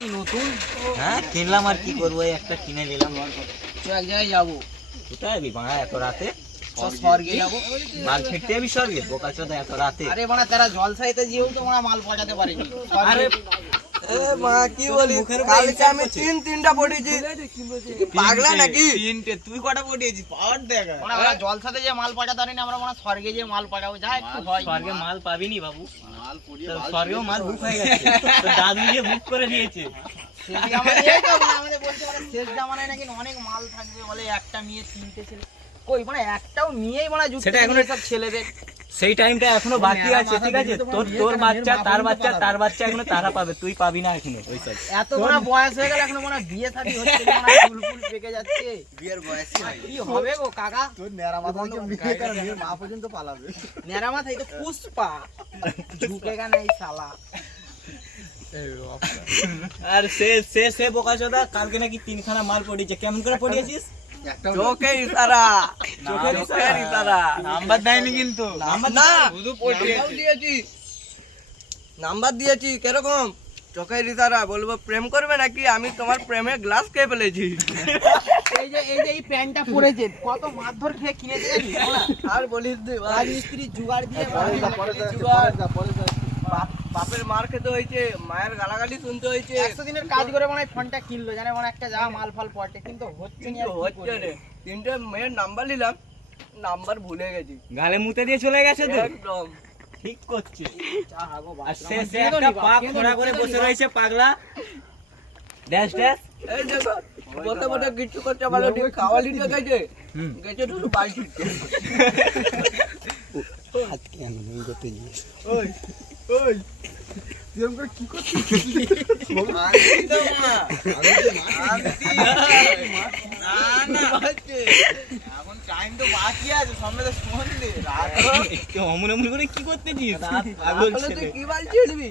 নতুন হ্যাঁ কিনলাম আর কি করবো, এই একটা কিনে নিলাম। তো এক জায়গায় যাবো, কোথায় যাবি বাড়া এত রাতে? স্বর্গে যাবো। মাল ছিটতে যাবি স্বর্গে? বোকা চোদা এত রাতে? আরে মানে তারা জলসাইতে যেও তো মানে মাল পৌঁছাতে পারেনি। আরে এ মা কি বলি, কালকে আমি তিনটা পড়েছি। পাগলা নাকি? তিনটে? তুই কটা পটিয়েছিস? পাওয়ার দেখা। মানে আমরা জলসাতে যে মাল পৌঁছাতে পারিনি, আমরা মানে স্বর্গে যে মাল পৌঁছাবো, যা একটু হয়। স্বর্গে মাল পাবিনি বাবু, স্বর্গেও মাল বুক হয়ে গেছে। তো দাদু যে বুক করে দিয়েছে। শেষ জামানায় এই তো মানে আমাদের বলতে পারে শেষ জামানায় নাকি অনেক মাল থাকবে বলে, একটা মেয়ে তিনটে ছেলে। কই মানে একটাও মেয়েই মানে যুক্ত সেটা এখনো সব ছেলেদের। সেই টাইমটা এখনো বাকি আছে, ঠিক আছে? তোর বাচ্চা, তার বাচ্চা, তার বাচ্চা এখনো তারা পাবে, তুই পাবি না এখনো। ওই সব এত মানে বয়স হয়ে গেল এখনো মানে বিয়ে শাদী হচ্ছে না, মানে ফুল ফুল পেকে যাচ্ছে। বিয়ের বয়সই হয়। কি হবে গো কাকা? তোর নেড়া মাথা থেকে বিয়ে করে মেয়ের মা পর্যন্ত পালাবে। নেরা মাথায় তো পুষ্পা ঝুঁকেগা না এই শালা। আর সে বোকা চোদা কালকে নাকি তিনখানা মাল পড়িয়েছে। কেমন করে পড়িয়েছিস? চোখে ইশারা, চোখের চোখের ইশারা। নাম্বার দেয়নি কিন্তু। নাম্বার না, নাম্বার দিয়েছি, নাম্বার দিয়েছি। কিরকম? চোখের ইশারা। বলবো প্রেম করবে নাকি? আমি তোমার প্রেমে গ্লাস খেয়ে ফেলেছি। এই প্যান্টটা পরেছে কত মারধর খেয়ে কিনেছে জানিস না? আর বলিস নি ভাই, রাজমিস্ত্রি জুগাড় দিয়ে বাপের মার খেতে হয়েছে, মায়ের গালাগালি শুনতে হয়েছে। 100 দিনের কাজ করে মানে ফোনটা কিনলো, জানে মানে একটা যা মাল ফাল পটে, কিন্তু হচ্ছে না। কিন্তু হচ্ছে রে। তিনটে মেয়ের নাম্বার নিলাম, নাম্বার ভুলে গেছি গালে মুতে দিয়ে চলে গেছে তো। একদম। ঠিক করছে। চা হাগো আর সে বাথরুমে একটা দিয়ে পা দাও, খোঁড়া করে বসে রয়েছে পাগলা। Dash dash. এই দেখো, বসে বসে কিছু করতে পারলো ঠিক, খাওয়া লিটে গেছে, হুম। গেছে শুধু বাড়ি। ওই ওই তুই আমাকে কি করছিস? এখন টাইম তো বাকি আছে, সামনে তো সন্ধে রাত। অমন অমন করে কি করতেছিস? আসলে তুই কি বাল ছিড়বি?